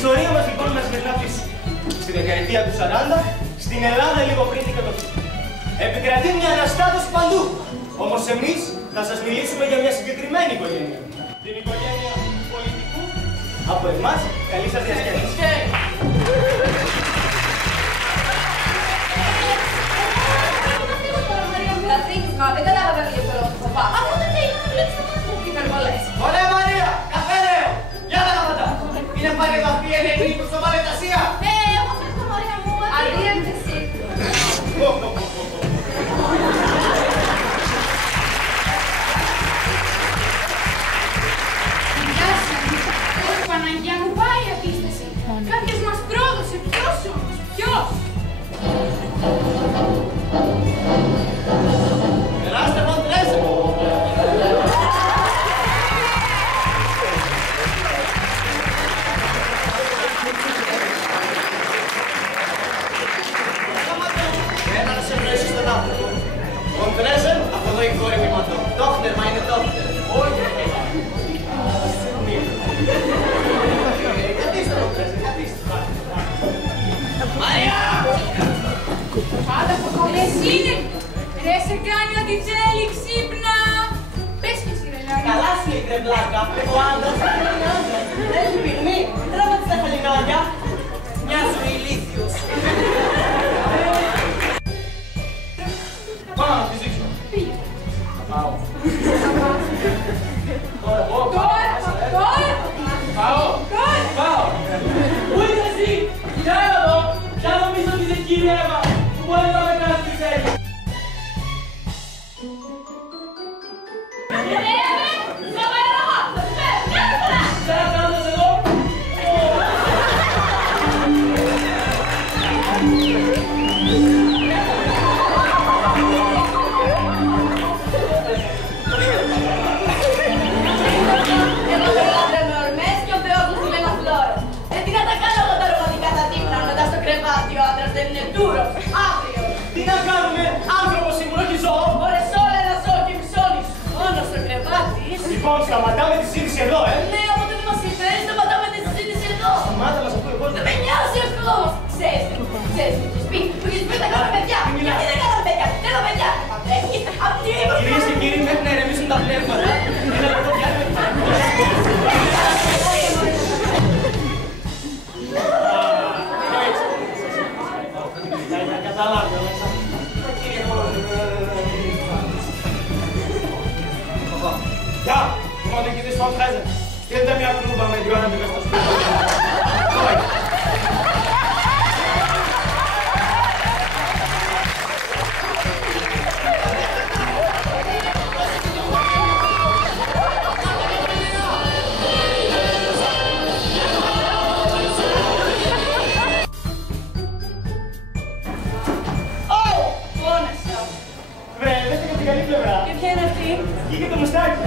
ιστορία μας λοιπόν μας γυρνά πίσω. Στη δεκαετία του 40, στην Ελλάδα λίγο πριν την κατοχή. Επικρατεί μια αναστάτωση παντού. Όμως εμείς θα σας μιλήσουμε για μια συγκεκριμένη οικογένεια. Την οικογένεια του πολιτικού. Από εμάς, καλή σας διασκέδαση. Δεν κατάλαβα για το λόγο του παπά. Αυτό δεν είναι να βλέπεις το μάτι μου υπερβολές. Ωραία Μαρία, καφέ λέω. Για τα λάβατα. Είναι πάλι επαφή ελληνικού στο Βαλετασία. Εγώ θέλω Μαρία μου. Αντία και εσύ. Γεια σας. Παναγία μου πάει η αντίσταση. Κάποιος μας πρόδωσε. Ποιος όμως, ποιος? Περάστε von Tresen. Ένα να σε βρέσει στον άνθρωπο. Von Tresen, από εδώ η κόρη μου ηματώ. Τόχτερ, μα είναι τόχτερ. Όχι, καθίστε von Tresen, καθίστε. Μαρία! Πάντα από εσύ είναι. Ρε σε κάνει ο Τιτζέλη ξύπνα! Πες και εσύ ρε Λάρη. Καλά σου λέει κρεμπλάκα, ο άντρας είναι άντρας. Έχει πυγμή, τράβα τις τα χαλινάκια. Μοιάζω ηλίθιος. Πάμε να τη δείξω. Πήγε. Πάω. Τώρα εγώ, Τώρα. πάω. Πάω. Πού είσαι εσύ, για έλα εδώ. Για νομίζω ότι είσαι κύριε Εύα, που μπορεί να με κάνει τη θέλει. Τι να κάνουμε, άνθρωπος ήμουν, όχι ζώο. Ωρες όλα ένα ζώο και μισώνεις. Μόνο στο κρεβάτης. Λοιπόν, σταματάμε τη συζήτηση εδώ, Ναι, οπότε δεν μας συμφέρει, σταματάμε τη συζήτηση εδώ. Σταμάτα μας αυτό εγώ. Δεν με νοιάζει αυτό όμως. Ξέρεις, που έχεις πει τα κάνουμε παιδιά. Γιατί δεν κάναμε παιδιά, θέλω παιδιά. Κυρίες και κύριοι, μέχρι να ηρεμήσουν τα πνεύματα, ένα λεπτό διάλειμμα. Καταλάβει, Αλέξα. Γεια! Είμαι ο διοικητής von Tresen. Στείλτε μια κλούμπα με δυο αναπηγές στο σπίτι. Πόνεσα. Βρε, δεν την καλή πλευρά. Και ποια είναι αυτή? Βγήκε το μουστάκι.